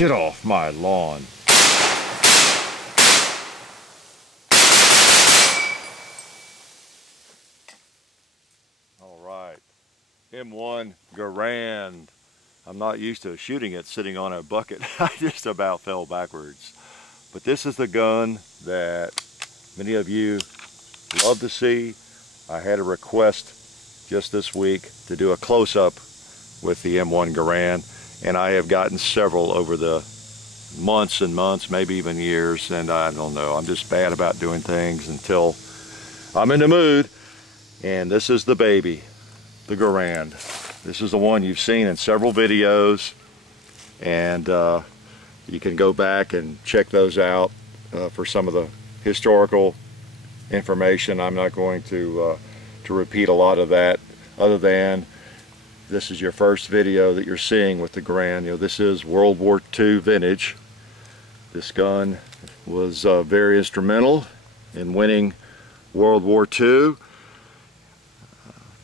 Get off my lawn. All right, M1 Garand. I'm not used to shooting it sitting on a bucket. I just about fell backwards. But this is the gun that many of you love to see. I had a request just this week to do a close-up with the M1 Garand, and I have gotten several over the months and months, maybe even years, and I don't know. I'm just bad about doing things until I'm in the mood. And this is the baby, the Garand. This is the one you've seen in several videos, and you can go back and check those out for some of the historical information. I'm not going to repeat a lot of that, other than this is your first video that you're seeing with the Garand. You know, this is World War II vintage. This gun was very instrumental in winning World War II.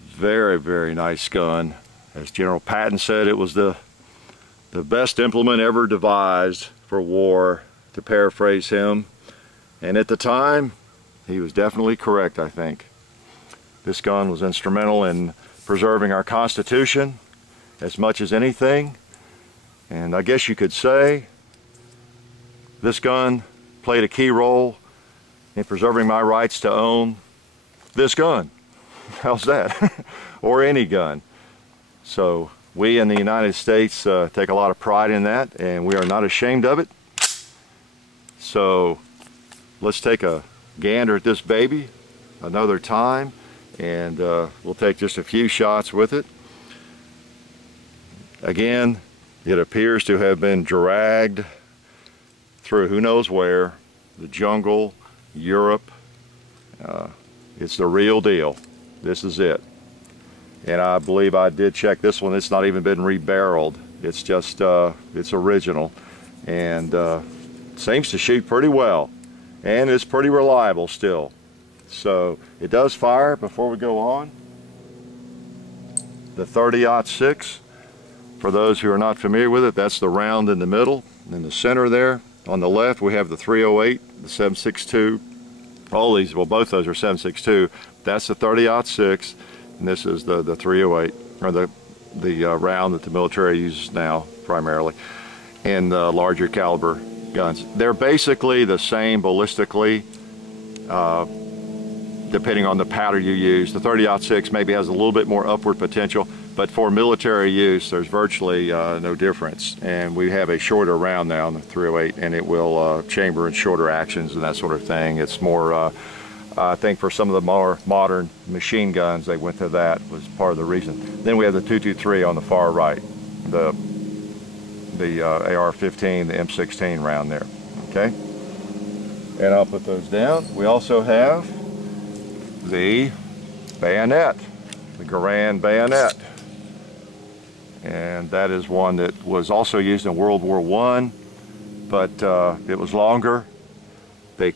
Very, very nice gun. As General Patton said, it was the best implement ever devised for war, to paraphrase him. And at the time, he was definitely correct, I think. This gun was instrumental in preserving our Constitution as much as anything. And I guess you could say this gun played a key role in preserving my rights to own this gun. How's that? Or any gun. So we in the United States take a lot of pride in that, and we are not ashamed of it. So let's take a gander at this baby another time, and we'll take just a few shots with it. Again, it appears to have been dragged through who knows where, the jungle, Europe. It's the real deal. This is it. And I believe I did check this one. It's not even been rebarreled. It's just, it's original. And seems to shoot pretty well. And it's pretty reliable still. So it does fire. Before we go on, the 30-06, for those who are not familiar with it, that's the round in the middle. In the center there, on the left, we have the 308, the 7.62. All these, well, both those are 7.62. That's the 30-06, and this is the 308, or the round that the military uses now primarily, and larger caliber guns. They're basically the same ballistically, depending on the powder you use. The 30-06 maybe has a little bit more upward potential, but for military use, there's virtually no difference. And we have a shorter round now in the 308, and it will chamber in shorter actions and that sort of thing. It's more, I think for some of the more modern machine guns, they went to that, was part of the reason. Then we have the 223 on the far right, the AR-15, the M16 round there, okay? And I'll put those down. We also have the Bayonet, the Garand Bayonet. And that is one that was also used in World War I, but it was longer. They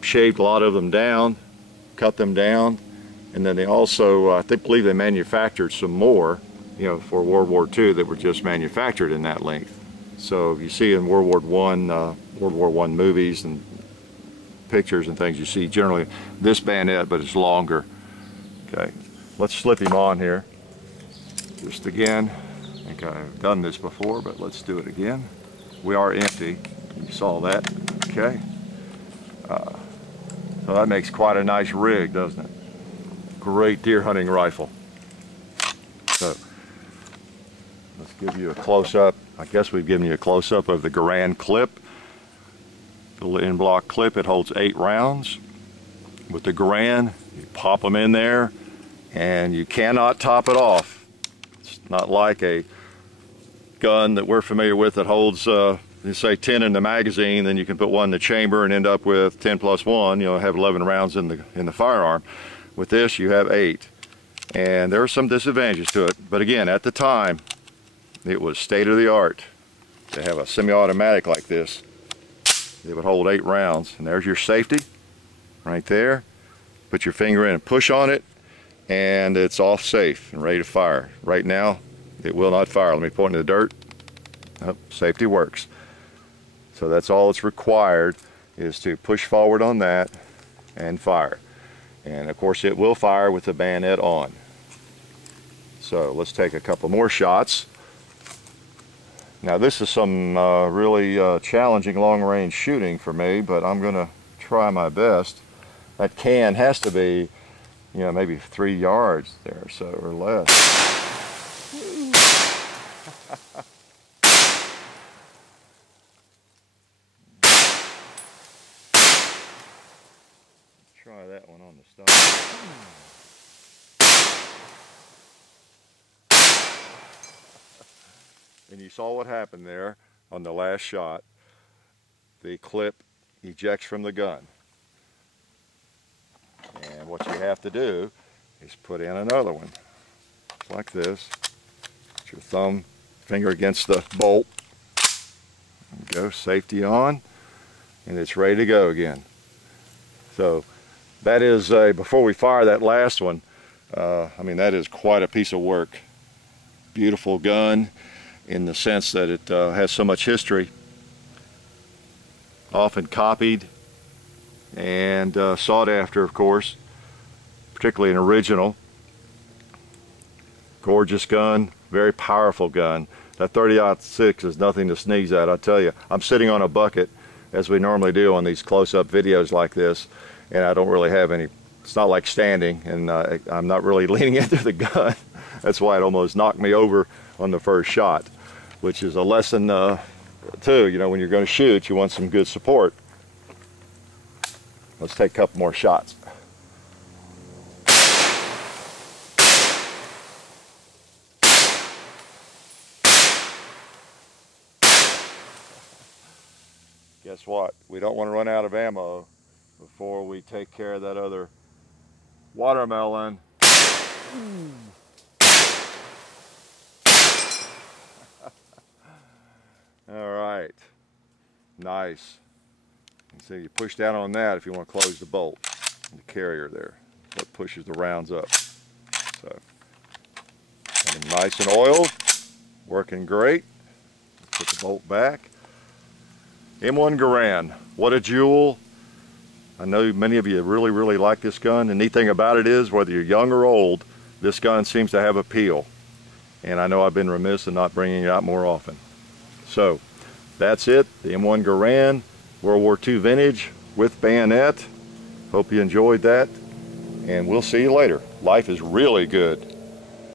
shaved a lot of them down, cut them down, and then they also, I believe they manufactured some more, you know, for World War II that were just manufactured in that length. So you see in World War I movies and pictures and things, you see generally this bayonet, but it's longer. Okay, let's slip him on here. Just again, I think I've done this before, but let's do it again. We are empty. You saw that. Okay. So that makes quite a nice rig, doesn't it? Great deer hunting rifle. So let's give you a close-up. I guess we've given you a close-up of the Garand clip. The little in-block clip. It holds 8 rounds. With the Garand, you pop them in there, and you cannot top it off. Not like a gun that we're familiar with that holds, say 10 in the magazine, then you can put 1 in the chamber and end up with 10 plus 1, you know, have 11 rounds in the firearm. With this, you have 8. And there are some disadvantages to it, but again, at the time, it was state-of-the-art to have a semi-automatic like this. It would hold 8 rounds, and there's your safety right there. Put your finger in and push on it, and it's off safe and ready to fire. Right now, it will not fire. Let me point in the dirt. Oh, safety works. So that's all that's required, is to push forward on that and fire. And of course it will fire with the bayonet on. So let's take a couple more shots. Now this is some really challenging long-range shooting for me, but I'm going to try my best. That can has to be, you know, maybe 3 yards there or so, or less. Try that one on the stock. And you saw what happened there on the last shot. The clip ejects from the gun. And what you have to do is put in another one, like this. Put your thumb, finger against the bolt. Go, safety on, and it's ready to go again. So that is, before we fire that last one, I mean, that is quite a piece of work. Beautiful gun in the sense that it has so much history. Often copied and sought after, of course, particularly an original. Gorgeous gun, very powerful gun. That 30-06 is nothing to sneeze at, I tell you. I'm sitting on a bucket, as we normally do on these close-up videos like this, and I don't really have any, it's not like standing, and I'm not really leaning into the gun. That's why it almost knocked me over on the first shot, which is a lesson too. You know, when you're going to shoot, you want some good support. Let's take a couple more shots. Guess what? We don't want to run out of ammo before we take care of that other watermelon. All right, nice. And so you push down on that if you want to close the bolt, the carrier there. What pushes the rounds up. So, nice and oiled, working great. Put the bolt back. M1 Garand, what a jewel. I know many of you really like this gun. The neat thing about it is, whether you're young or old, this gun seems to have appeal. And I know I've been remiss in not bringing it out more often. So that's it, the M1 Garand, World War II vintage with bayonet. Hope you enjoyed that, and we'll see you later. Life is really good.